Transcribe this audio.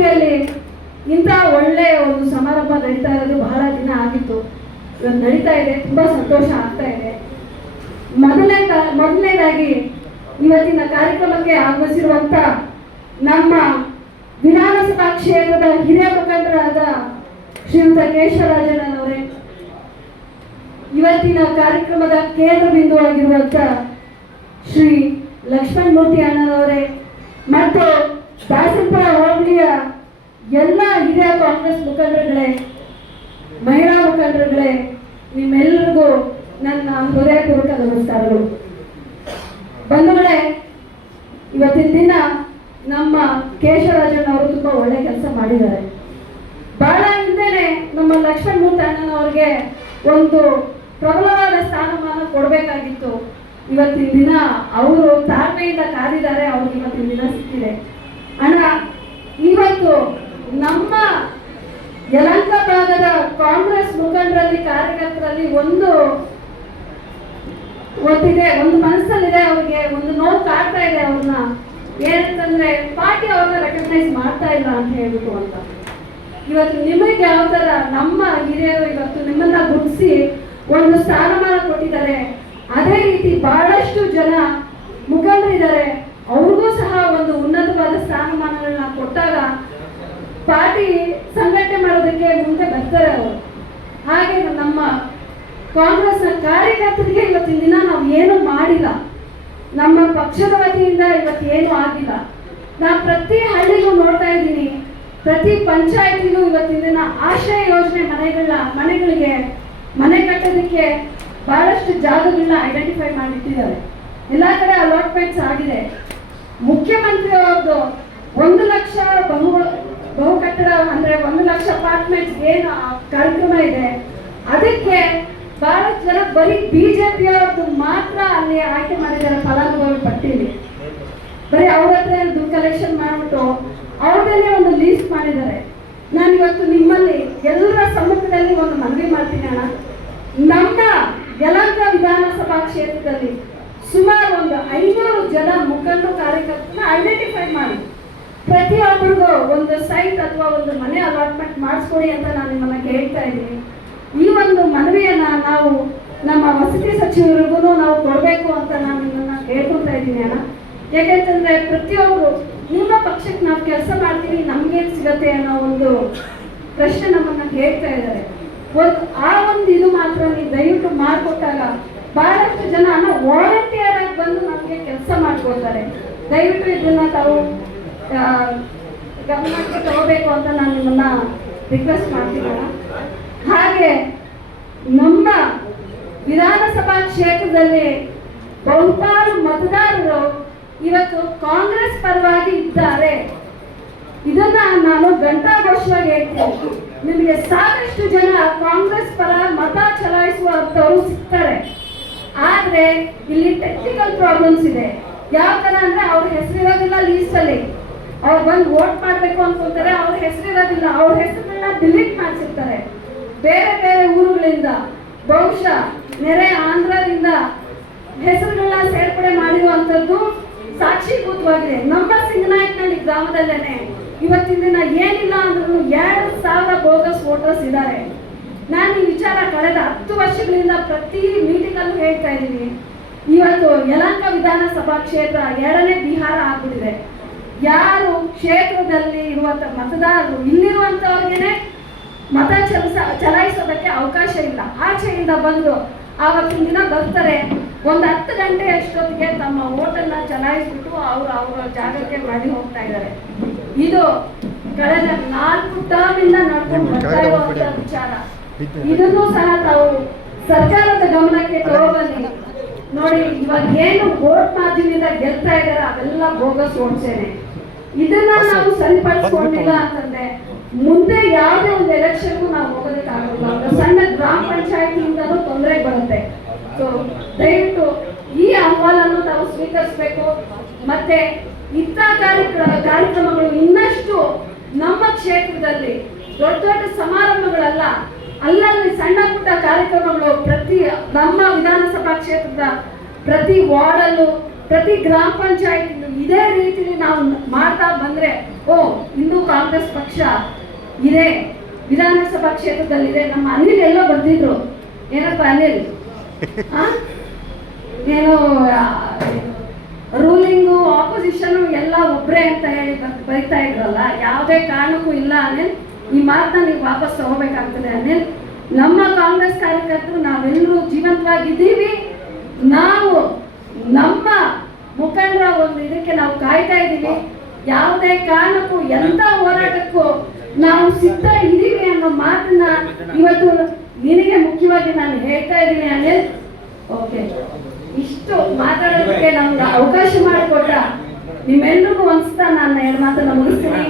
ಸ್ಫೂರ್ತಿಯಲ್ಲಿ ಇಂಥ ಒಳ್ಳೆಯ ಒಂದು ಸಮಾರಂಭ ನಡೀತಾ ಇರೋದು ಬಹಳ ದಿನ ಆಗಿತ್ತು. ಇವತ್ತು ನಡೀತಾ ಇದೆ, ತುಂಬಾ ಸಂತೋಷ ಆಗ್ತಾ ಇದೆ. ಮೊದಲನೇ ಮೊದಲನೇದಾಗಿ ಇವತ್ತಿನ ಕಾರ್ಯಕ್ರಮಕ್ಕೆ ಆಗಮಿಸಿರುವಂತ ನಮ್ಮ ವಿಧಾನಸಭಾ ಕ್ಷೇತ್ರದ ಹಿರಿಯ ಮುಖಂಡರಾದ ಶ್ರೀಯುತ ಕೇಶವರಾಜನವರೇ ಇವತ್ತಿನ ಕಾರ್ಯಕ್ರಮದ ಕೇಂದ್ರ ಬಿಂದುವಾಗಿರುವಂತ ಶ್ರೀ ಲಕ್ಷ್ಮಣ್ ಮೂರ್ತಿ ಅಣ್ಣನವರೇ, ಮತ್ತು ದಾಸನಪುರ ಹೋಬಳಿಯ ಎಲ್ಲ ಹಿರಿಯ ಕಾಂಗ್ರೆಸ್ ಮುಖಂಡರುಗಳೇ, ಮಹಿಳಾ ಮುಖಂಡರುಗಳೇ, ನಿಮ್ಮೆಲ್ಲರಿಗೂ ನನ್ನ ಹೃದಯಪೂರ್ವಕ ನಮಸ್ಕಾರಗಳು. ಬಂಧುಗಳೇ, ಇವತ್ತಿನ ದಿನ ನಮ್ಮ ಕೇಶವರಾಜನ್ ಅವರು ತುಂಬಾ ಒಳ್ಳೆ ಕೆಲಸ ಮಾಡಿದ್ದಾರೆ. ಬಹಳ ಹಿಂದೆನೆ ನಮ್ಮ ಲಕ್ಷ್ಮಣ್ ಮೂರ್ತಿ ಅಣ್ಣನವ್ರಿಗೆ ಒಂದು ಪ್ರಬಲವಾದ ಸ್ಥಾನಮಾನ ಕೊಡಬೇಕಾಗಿತ್ತು. ಇವತ್ತಿನ ದಿನ ಅವರು ತಾಳ್ಮೆಯಿಂದ ಕಾದಿದ್ದಾರೆ, ಅವ್ರಿಗೆ ಇವತ್ತಿನ ದಿನ ಸಿಕ್ಕಿದೆ. ಅಣ್ಣ, ಇವತ್ತು ನಮ್ಮ ಯಲಂಕ ಭಾಗದ ಕಾಂಗ್ರೆಸ್ ಮುಖಂಡರಲ್ಲಿ, ಕಾರ್ಯಕರ್ತರಲ್ಲಿ ಒಂದು ಗೊತ್ತಿದೆ ಒಂದು ಮನಸ್ಸಲ್ಲಿದೆ ಅವ್ರಿಗೆ, ಒಂದು ನೋವು ಕಾಡ್ತಾ ಇದೆ ಅವ್ರನ್ನ. ಏನಂತಂದ್ರೆ, ಪಾರ್ಟಿ ಅವ್ರನ್ನ ರೆಕಗ್ನೈಸ್ ಮಾಡ್ತಾ ಇಲ್ಲ ಅಂತ ಹೇಳ್ಬಿಟ್ಟು ಅಂತ. ಇವತ್ತು ನಿಮಗೆ ಯಾವ ತರ ನಮ್ಮ ಹಿರಿಯರು ಇವತ್ತು ನಿಮ್ಮನ್ನ ಗುರುತಿಸಿ ಒಂದು ಸ್ಥಾನಮಾನ ಕೊಟ್ಟಿದ್ದಾರೆ, ಅದೇ ರೀತಿ ಬಹಳಷ್ಟು ಜನ ಮುಖಂಡರಿದ್ದಾರೆ, ಅವ್ರಿಗೂ ಸಹ ಒಂದು ಉನ್ನತವಾದ ಸ್ಥಾನಮಾನಗಳನ್ನ ಕೊಟ್ಟಾಗ ಪಾರ್ಟಿ ಸಂಘಟನೆ ಮಾಡೋದಕ್ಕೆ ಮುಂದೆ ಬರ್ತಾರೆ ಅವರು. ಹಾಗೆ ನಮ್ಮ ಕಾಂಗ್ರೆಸ್ನ ಕಾರ್ಯಕರ್ತರಿಗೆ ಇವತ್ತಿನ ದಿನ ನಾವು ಏನು ಮಾಡಿಲ್ಲ. ನಮ್ಮ ಪಕ್ಷದ ವತಿಯಿಂದ ಇವತ್ತು ಏನು ಆಗಿಲ್ಲ. ನಾ ಪ್ರತಿ ಹಳ್ಳಿಗೂ ನೋಡ್ತಾ ಇದ್ದೀನಿ. ಪ್ರತಿ ಪಂಚಾಯತಿಗೂ ಇವತ್ತಿನ ದಿನ ಆಶ್ರಯ ಯೋಜನೆ ಮನೆಗಳ, ಮನೆಗಳಿಗೆ ಮನೆ ಕಟ್ಟೋದಕ್ಕೆ ಬಹಳಷ್ಟು ಜಾಗಗಳನ್ನ ಐಡೆಂಟಿಫೈ ಮಾಡಿಟ್ಟಿದ್ದಾರೆ ಎಲ್ಲ ಕಡೆ ಅಲಾಟ್ಮೆಂಟ್ಸ್ ಆಗಿದೆ. ಮುಖ್ಯಮಂತ್ರಿ ಅವ್ರದ್ದು ಒಂದು ಲಕ್ಷ ಬಹು ಬಹು ಕಟ್ಟಡ ಅಂದ್ರೆ ಒಂದು ಲಕ್ಷ ಅಪಾರ್ಟ್ಮೆಂಟ್ ಏನು ಕಾರ್ಯಕ್ರಮ ಇದೆ, ಅದಕ್ಕೆ ಬಹಳ ಜನ ಬರೀ ಬಿಜೆಪಿ ಅವ್ರದ್ದು ಮಾತ್ರ ಅಲ್ಲಿ ಆಯ್ಕೆ ಮಾಡಿದ್ದಾರೆ ಫಲಾನುಭವಿ ಪಟ್ಟಿಲಿ ಬರೀ ಅವ್ರ ಹತ್ರ ದುಡ್ಡು ಕಲೆಕ್ಷನ್ ಮಾಡಿಬಿಟ್ಟು ಅವ್ರದಲ್ಲೇ ಒಂದು ಲೀಸ್ಟ್ ಮಾಡಿದ್ದಾರೆ. ನಾನು ಇವತ್ತು ನಿಮ್ಮಲ್ಲಿ ಎಲ್ಲರ ಸಮ್ಮುಖದಲ್ಲಿ ಒಂದು ಮನವಿ ಮಾಡ್ತೀನಿ ಅಣ್ಣ. ನಮ್ಮ ಯಲಂಕ ವಿಧಾನಸಭಾ ಕ್ಷೇತ್ರದಲ್ಲಿ ಸುಮಾರು ಒಂದು ಐನೂರು ಜನ ಮುಖಂಡ ಕಾರ್ಯಕರ್ತರನ್ನ ಐಡೆಂಟಿಫೈ ಮಾಡಿ. ಪ್ರತಿಯೊಬ್ಬರಿಗೂ ಒಂದು ಸೈಟ್ ಅಥವಾ ಒಂದು ಮನೆ ಅಲಾಟ್ಮೆಂಟ್ ಮಾಡಿಸ್ಕೊಡಿ ಅಂತ ನಾನು ನಿಮ್ಮನ್ನ ಕೇಳ್ತಾ ಇದ್ದೀನಿ. ಈ ಒಂದು ಮನವಿಯನ್ನ ನಾವು ನಮ್ಮ ವಸತಿ ಸಚಿವರಿಗೂ ನಾವು ಕೊಡಬೇಕು ಅಂತ ನಾನು ನಿಮ್ಮನ್ನ ಕೇಳ್ಕೊತಾ ಇದ್ದೀನಿ ಅಣ್ಣ. ಯಾಕೆಂತಂದ್ರೆ ಪ್ರತಿಯೊಬ್ಬರು ನಿಮ್ಮ ಪಕ್ಷಕ್ಕೆ ನಾವು ಕೆಲಸ ಮಾಡ್ತೀವಿ, ನಮ್ಗೇನ್ ಸಿಗತ್ತೆ ಅನ್ನೋ ಒಂದು ಪ್ರಶ್ನೆ ನಮ್ಮನ್ನ ಕೇಳ್ತಾ ಇದ್ದಾರೆ. ಒಂದು, ಆ ಒಂದು ಇದು ಮಾತ್ರ ನೀವು ದಯವಿಟ್ಟು ಮಾಡಿಕೊಟ್ಟಾಗ ಬಹಳಷ್ಟು ಜನ ವಾಲಂಟಿಯರ್ ಆಗಿ ಬಂದು ನಮಗೆ ಕೆಲಸ ಮಾಡ್ಕೊಳ್ತಾರೆ. ದಯವಿಟ್ಟು ಇದನ್ನ ತಾವು ಗಮನಕ್ಕೆ ತಗೋಬೇಕು ಅಂತ ನಾನು ನಿಮ್ಮನ್ನ ರಿಕ್ವೆಸ್ಟ್ ಮಾಡ್ತೀನಣ್ಣ ಹಾಗೆ ನಮ್ಮ ವಿಧಾನಸಭಾ ಕ್ಷೇತ್ರದಲ್ಲಿ ಬಹುಪಾಲು ಮತದಾರರು ಇವತ್ತು ಕಾಂಗ್ರೆಸ್ ಪರವಾಗಿ ಇದ್ದಾರೆ. ಇದನ್ನ ನಾನು ಘಂಟಾಘೋಷವಾಗಿ ಹೇಳ್ತೀನಿ. ನಿಮಗೆ ಸಾಕಷ್ಟು ಜನ ಕಾಂಗ್ರೆಸ್ ಪರ ಮತ ಚಲಾಯಿಸುವಂತವರು ಸಿಗ್ತಾರೆ. ಆದ್ರೆ ಇಲ್ಲಿ ಟೆಕ್ನಿಕಲ್ ಪ್ರಾಬ್ಲಮ್ಸ್ ಇದೆ. ಯಾವ ತರ ಅಂದ್ರೆ ಅವ್ರ ಹೆಸರಿರೋದಿಲ್ಲ ಅವ್ರು ಬಂದು ವೋಟ್ ಮಾಡ್ಬೇಕು ಅನ್ಕೊಂತಾರೆ, ಅವ್ರ ಹೆಸರಿರೋದಿಲ್ಲ ಅವ್ರ ಹೆಸರನ್ನ ಡಿಲೀಟ್ ಮಾಡಿಸಿರ್ತಾರೆ. ಬೇರೆ ಬೇರೆ ಊರುಗಳಿಂದ, ಬಹುಶಃ ನೆರೆ ಆಂಧ್ರದಿಂದ ಹೆಸರುಗಳನ್ನ ಸೇರ್ಪಡೆ ಮಾಡಿರುವಂತದ್ದು ಸಾಕ್ಷೀಭೂತವಾಗಿದೆ. ನಮ್ಮ ಸಿಂಗನಾಯಕನಹಳ್ಳಿ ಗ್ರಾಮದಲ್ಲೇನೆ ಇವತ್ತಿನ ದಿನ ಏನಿಲ್ಲ ಅಂದ್ರೂ ಎರಡು ಸಾವಿರ ಬೋಗಸ್ ವೋಟರ್ಸ್ ಇದ್ದಾರೆ. ನಾನು ಈ ವಿಚಾರ ಕಳೆದ ಹತ್ತು ವರ್ಷಗಳಿಂದ ಪ್ರತಿ ಮೀಟಿಂಗ್ ಅಲ್ಲೂ ಹೇಳ್ತಾ ಇದ್ದೀನಿ. ಇವತ್ತು ಯಲಂಕ ವಿಧಾನಸಭಾ ಕ್ಷೇತ್ರ ಎರಡನೇ ಬಿಹಾರ ಆಗ್ಬಿಟ್ಟಿದೆ. ಯಾರು ಕ್ಷೇತ್ರದಲ್ಲಿ ಇರುವಂತ ಮತದಾರರು ಇಲ್ಲಿರುವಂತವ್ರಿಗೆನೆ ಮತ ಚಲಿಸ ಚಲಾಯಿಸೋದಕ್ಕೆ ಅವಕಾಶ ಇಲ್ಲ. ಆಚೆಯಿಂದ ಬಂದು ಆವತ್ತಿನ ದಿನ ಬರ್ತಾರೆ. ಒಂದು ಹತ್ತು ಗಂಟೆ ಅಷ್ಟೊತ್ತಿಗೆ ತಮ್ಮ ಓಟನ್ನ ಚಲಾಯಿಸ್ಬಿಟ್ಟು ಅವರು ಅವರ ಜಾಗಕ್ಕೆ ಮಾಡಿ ಹೋಗ್ತಾ ಇದ್ದಾರೆ. ಇದು ಕಳೆದ ನಾಲ್ಕು ಟರ್ಮ್ ಇಂದ ನಡ್ಕೊಂಡು ಬರ್ತಾ ಇರುವಂತ ವಿಚಾರ. ಇದನ್ನು ಸಹ ತಾವು ಸರ್ಕಾರದ ಗಮನಕ್ಕೆ ತಗೊಬನ್ನಿ. ನೋಡಿ ಇವಾಗ ಏನು ವೋಟ್ ಮಾಧ್ಯಮದಿಂದ ಗೆಲ್ತಾ ಇದ್ದಾರೆ ಅವೆಲ್ಲ ಬೋಗಸ್ ಓಟ್ಸೇನೆ ಇದನ್ನ ನಾವು ಸರಿಪಡಿಸ್ಕೊಂಡಿಲ್ಲ ಅಂತಂದ್ರೆ ಮುಂದೆ ಯಾವುದೇ ಒಂದು ಎಲೆಕ್ಷನ್ಗೂ ನಾವು ಹೋಗೋದಕ್ಕಾಗಲ್ಲ ಒಂದು ಸಣ್ಣ ಗ್ರಾಮ ಪಂಚಾಯತಿಯಿಂದನೂ ತೊಂದರೆ ಬರುತ್ತೆ. ಸೊ ದಯವಿಟ್ಟು ಈ ಅಹವಾಲನ್ನು ತಾವು ಸ್ವೀಕರಿಸಬೇಕು. ಮತ್ತೆ ಇಂಥ ಕಾರ್ಯಕ್ರಮ ಕಾರ್ಯಕ್ರಮಗಳು ಇನ್ನಷ್ಟು ನಮ್ಮ ಕ್ಷೇತ್ರದಲ್ಲಿ ದೊಡ್ಡ ದೊಡ್ಡ ಸಮಾರಂಭಗಳಲ್ಲ ಅಲ್ಲಲ್ಲಿ ಸಣ್ಣ ಪುಟ್ಟ ಕಾರ್ಯಕ್ರಮಗಳು ಪ್ರತಿ ನಮ್ಮ ವಿಧಾನಸಭಾ ಕ್ಷೇತ್ರದ ಪ್ರತಿ ವಾರ್ಡಲ್ಲೂ ಪ್ರತಿ ಗ್ರಾಮ ಪಂಚಾಯತ್ ಇದೇ ರೀತಿಲಿ ನಾವು ಮಾಡ್ತಾ ಬಂದ್ರೆ, ಓ ಹಿಂದೂ ಕಾಂಗ್ರೆಸ್ ಪಕ್ಷ ಇದೆ, ವಿಧಾನಸಭಾ ಕ್ಷೇತ್ರದಲ್ಲಿದೆ. ನಮ್ಮ ಅನಿಲ್ ಎಲ್ಲೋ ಬರ್ತಿದ್ರು ಏನಪ್ಪ ಅನಿಲ್? ಏನು ರೂಲಿಂಗು ಆಪೋಸಿಷನ್ ಎಲ್ಲ ಒಬ್ಬರೇ ಅಂತ ಹೇಳಿ ಬರೀತಾ ಇದ್ರಲ್ಲ, ಯಾವುದೇ ಕಾರಣಕ್ಕೂ ಇಲ್ಲ ಅನಿಲ್. ಈ ಮಾತನ್ನ ನೀವು ವಾಪಸ್ ತಗೋಬೇಕಾಗ್ತದೆ ಅನಿಲ್. ನಮ್ಮ ಕಾಂಗ್ರೆಸ್ ಕಾರ್ಯಕರ್ತರು ನಾವೆಲ್ಲರೂ ಜೀವಂತವಾಗಿದ್ದೀವಿ. ನಾವು ನಮ್ಮ ಮುಖಂಡರ ಒಂದು ಇದಕ್ಕೆ ನಾವು ಕಾಯ್ತಾ ಇದ್ದೀವಿ. ಯಾವುದೇ ಕಾರಣಕ್ಕೂ ಎಂತ ಹೋರಾಟಕ್ಕೂ ನಾವು ಸಿದ್ಧ ಇದ್ದೀವಿ ಅನ್ನೋ ಮಾತನ್ನ ಇವತ್ತು ನಿನಗೆ ಮುಖ್ಯವಾಗಿ ನಾನು ಹೇಳ್ತಾ ಇದ್ದೀನಿ ಅನಿಲ್. ಓಕೆ. ಇಷ್ಟು ಮಾತಾಡೋದಕ್ಕೆ ನಮ್ಗೆ ಅವಕಾಶ ಮಾಡಿಕೊಟ್ಟ ನಿಮ್ಮೆಲ್ರಿಗೂ ಒಂದ್ಸತ ನಾನು ಎರಡು ಮಾತನ್ನ ಮುಗಿಸ್ತೀನಿ.